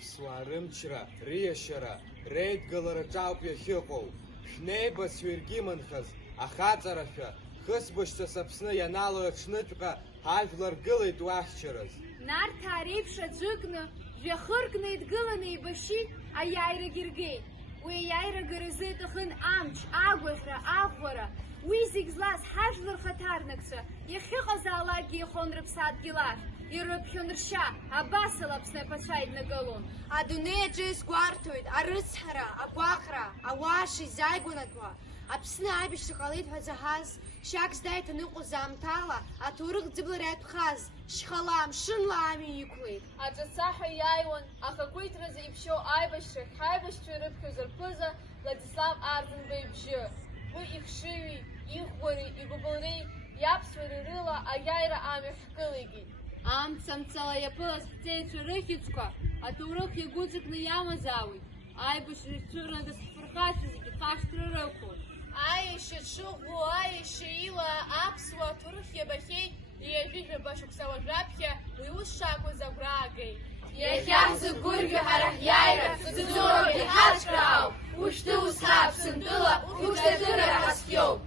Аԥсуаа рымчра, риашьара, реидгылараҿы ауп иахьыҟоу. Шәнеибацәа иргьыманхаз, ахаҵарашәа, хысбышьҭас Аԥсны ианалои аҽнытәҟа ҳажәлар гылеит уахьчараз. Нарҭаа реиԥш аӡәыкны, жәахыркны идгыланы еибашьит, аиааирагьы ргеит. Уи аиааира гаразы иҭахын амч, агәаӷьра, аӷәӷәара. Уи зегь злаз ҳажәлар хаҭарнакцәа, иахьыҟазаалакгьы ихон рыԥсадгьыл ахь. Ирыԥхьон ршьа, абасала Аԥсны аԥацәа иднагылон. Адунеи аҿы изгәарҭоит арыцҳара, агәаҟра, ауаа шизааигәанатәуа. Аԥсны аибашьра ҟалеит ҳәа заҳаз, шьак здаиҭан иҟоз аамҭала, аҭоурых ӡыблара иатәхаз, шьхала, мшынла амҩа иқәлеит. Аҿацаҳәа иааиуан, ахақәиҭразы иԥшьоу аибашьрахь ҳаибашьцәа ирыԥхьоз рԥыза Владислав Арӡынба ибжьы. Уи ихшыҩи, иӷәӷәареи, игәыбылреи, иаԥсуареи рыла аиааира амҩа ҳкылигеит. Амца-мцала иаԥылаз ҳҵеицәа рыхьыӡқәа, аҭоурых иагәыҵакны иамазаауеит. Аибашьра ицәырнагаз ҳфырхацәа зегьы хашҭра рықәын. Аиашьа дшыӷәӷәоу, аиашьа ила, аԥсуа аҭоурых иабахьеит, иажәижәаба шықәса уажәаԥхьа уи ус шакәыз агәра аагеит. Иахьаҳзықәыршәо ҳара ҳиааира, зыӡбахә иҳацәкра ауп. Ушьҭы узҳа Аԥсынтәыла, угәыҿаҭырара ҳаскьоуп.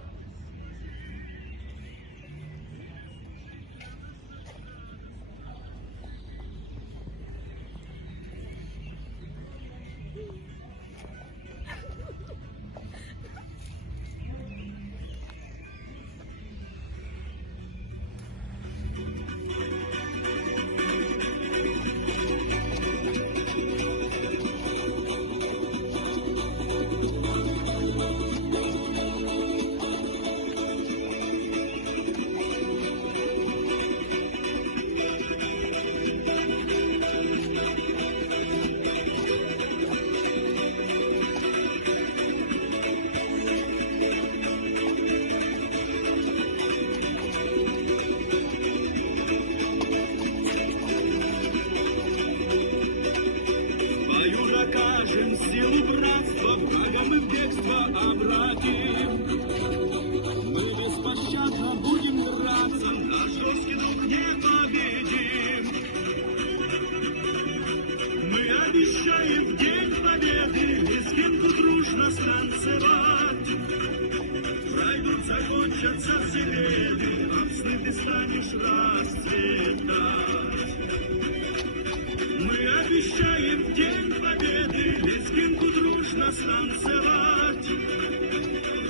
Докажем силу братства, врага мы в бегство обратим. Мы беспощадно будем драться, наш жесткий дух не победим. Мы обещаем в день победы лезгинку дружно станцевать. Пройдут, закончатся все беды, Аԥсны ты станешь расцветать. Мы обещаем в день победы лезгинку дружно станцевать.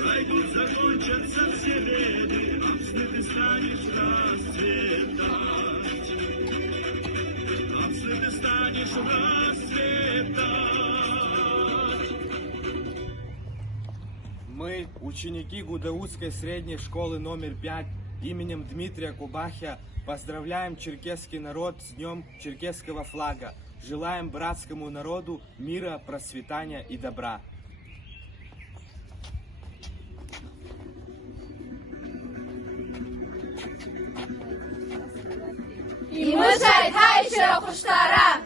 Пройдут, закончатся все беды, Аԥсны ты станешь расцветать. Аԥсны ты станешь расцветать. Мы, ученики Гудаутской средней школы номер 5 именем Дмитрия Кубахия, поздравляем черкесский народ с Днем черкесского флага. Желаем братскому народу мира, процветания и добра. Имыжает хайчера хуштара!